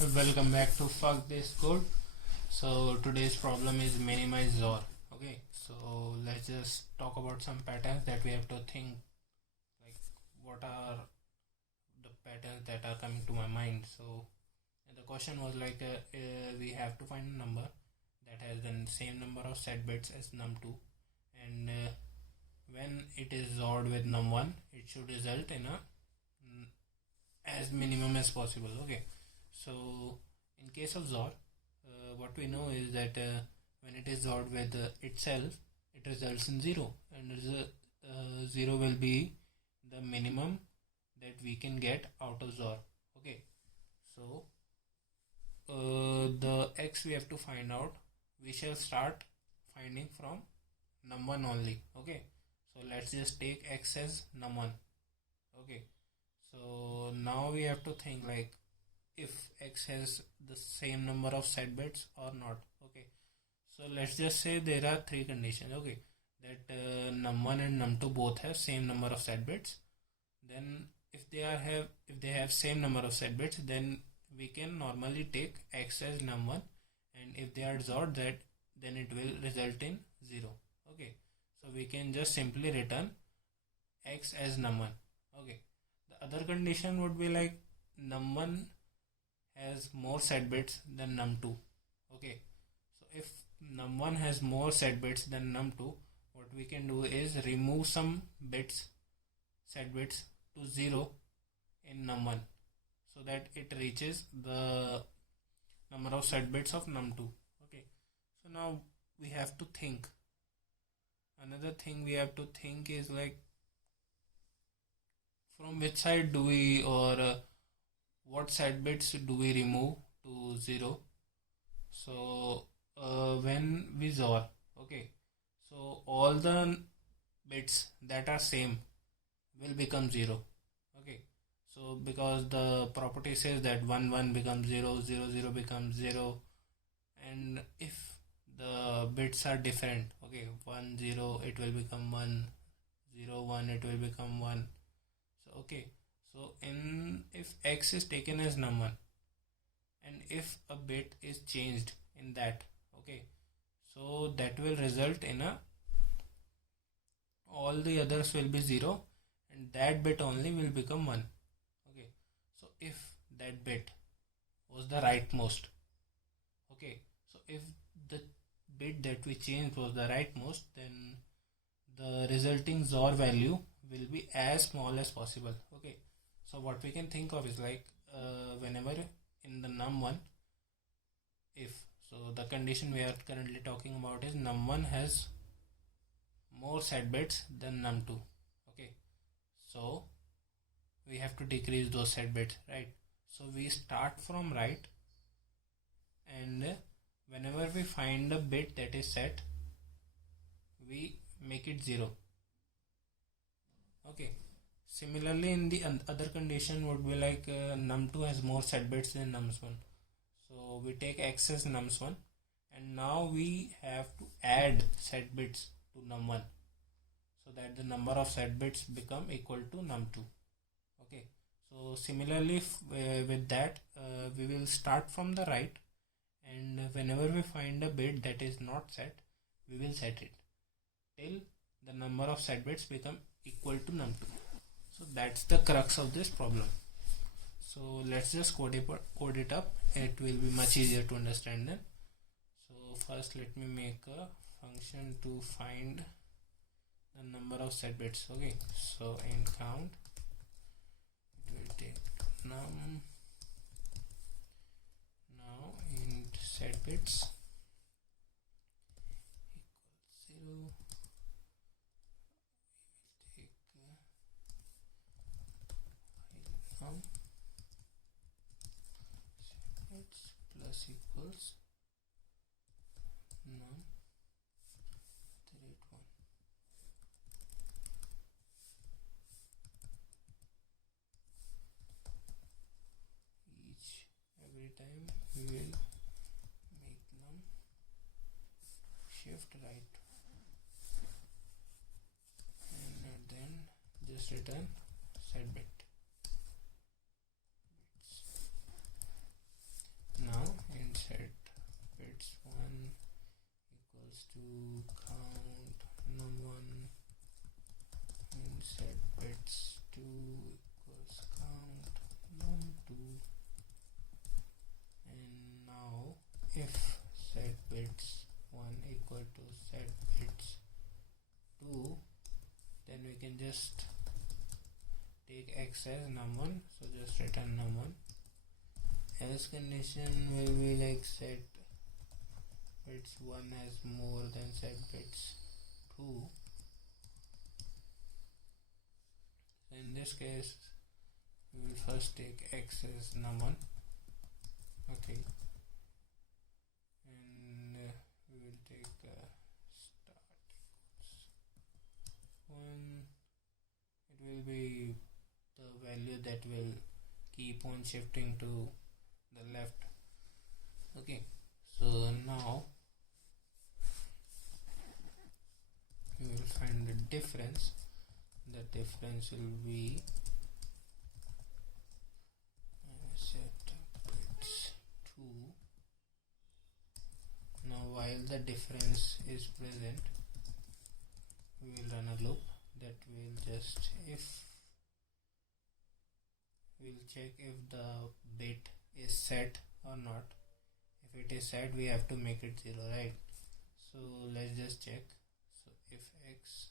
Welcome back to Fuck This Code. So today's problem is minimize XOR. Okay, so let's just talk about some patterns that we have to think, like what are the patterns that are coming to my mind. So the question was like we have to find a number that has the same number of set bits as num2, and when it is XORed with num1 it should result in a as minimum as possible. Okay, so in case of XOR, what we know is that when it is XORed with itself, it results in 0, and 0 will be the minimum that we can get out of XOR. Okay, so the x we have to find out, we shall start finding from num1 only. Okay, so let's just take x as num1. Okay, so now we have to think like if x has the same number of set bits or not. Okay, so let's just say there are three conditions. Okay, that num1 and num2 both have same number of set bits. Then if they have same number of set bits, then we can normally take x as num1, and if they are XORed, then it will result in 0. Okay, so we can just simply return x as num1. Okay, the other condition would be like num1 has more set bits than num2. Okay, so if num1 has more set bits than num2, what we can do is remove some set bits to 0 in num1, so that it reaches the number of set bits of num2. Okay, so now we have to think. Another thing we have to think is like from which side do we, or what set bits do we remove to 0. So when we XOR, okay, so all the bits that are same will become 0. Okay, so because the property says that 1 1 becomes 0, 0 0 becomes 0, and if the bits are different, okay, 1 0 it will become 1, 0 1 it will become 1. So okay, so if x is taken as num1, and if a bit is changed in that, okay, so that will result in all the others will be 0, and that bit only will become 1. Okay, so if that bit was the rightmost, okay, so if the bit that we changed was the rightmost, then the resulting XOR value will be as small as possible. Okay, so what we can think of is like whenever in the num1, if so the condition we are currently talking about is num1 has more set bits than num2. Okay, so we have to decrease those set bits, right? So we start from right, and whenever we find a bit that is set, we make it 0. Okay, similarly in the other condition would be like num2 has more set bits than nums1, so we take x as nums1, and now we have to add set bits to num1 so that the number of set bits become equal to num2. Okay, so similarly with that we will start from the right, and whenever we find a bit that is not set, we will set it till the number of set bits become equal to num2. So that's the crux of this problem. So let's just code it up. It will be much easier to understand then. So first let me make a function to find the number of set bits. Okay, so in count it will take num. Now int set bits equals 0. Plus equals num 381. Every time we will make num shift right, and then just return set bit. just take x as num1, so just return num1. Else condition will be like set bits 1 as more than set bits 2. In this case we will first take x as num1, okay, and we will take start equals 1. It will be the value that will keep on shifting to the left. Okay, so now we will find the difference. The difference will be set bits 2. Now while the difference is present, we will run a loop that will just we'll check if the bit is set or not. If it is set, we have to make it 0, right? So let's just check. So if x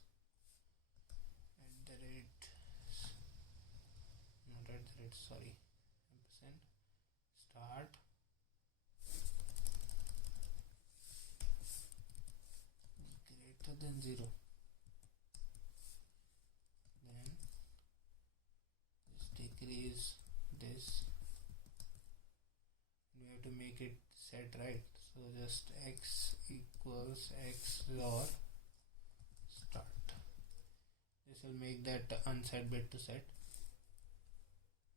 ampersand start greater than 0, then just decrease this. We have to make it set, right? So just x equals XOR start. This will make that unset bit to set.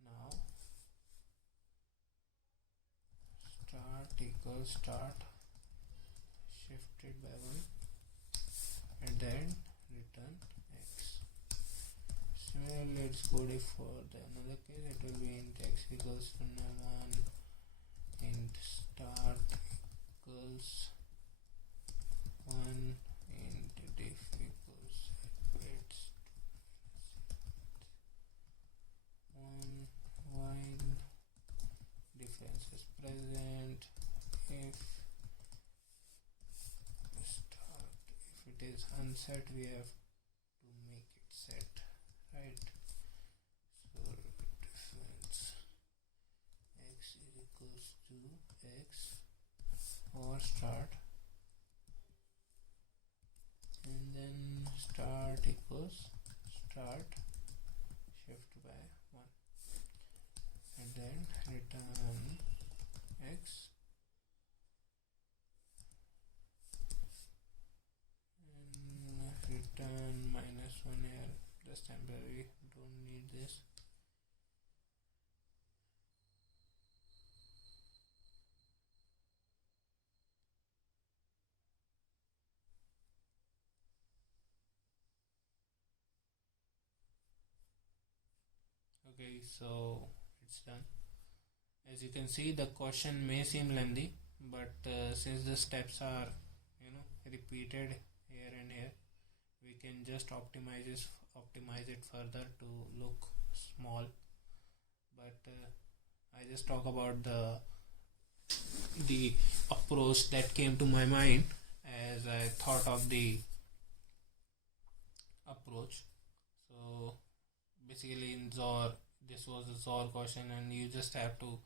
Now start equals start shifted by 1, and then return x. Similarly, let's code it for the another case. It will be int x equals to num1, int start equals 1, int diff equals bits 1, while difference is present. If it is unset, we have to make it set, right? So difference x is equals to x or start, and then start equals start shift by 1, and then return x, and return -1 here, just temporary, don't need this. Okay, so it's done. As you can see, the question may seem lengthy, but since the steps are repeated here and here, we can just optimize it further to look small. But I just talk about the approach that came to my mind as I thought of the approach. So basically in XOR, this was a XOR question, and you just have to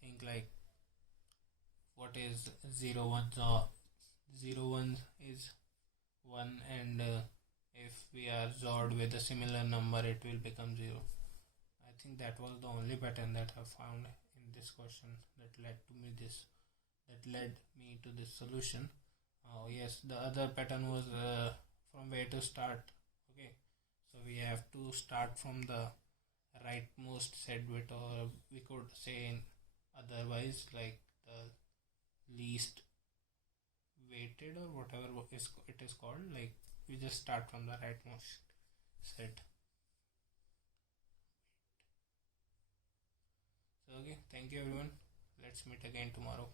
think like, what is 0 1 XOR? 0 1 is 1, and if we are XORed with a similar number, it will become 0. I think that was the only pattern that I found in this question that led me to this solution. Oh yes, the other pattern was from where to start. Okay, so we have to start from the rightmost set bit, or we could say otherwise like the least weighted, or whatever it is called. Like we just start from the rightmost set. So okay, thank you everyone. Let's meet again tomorrow.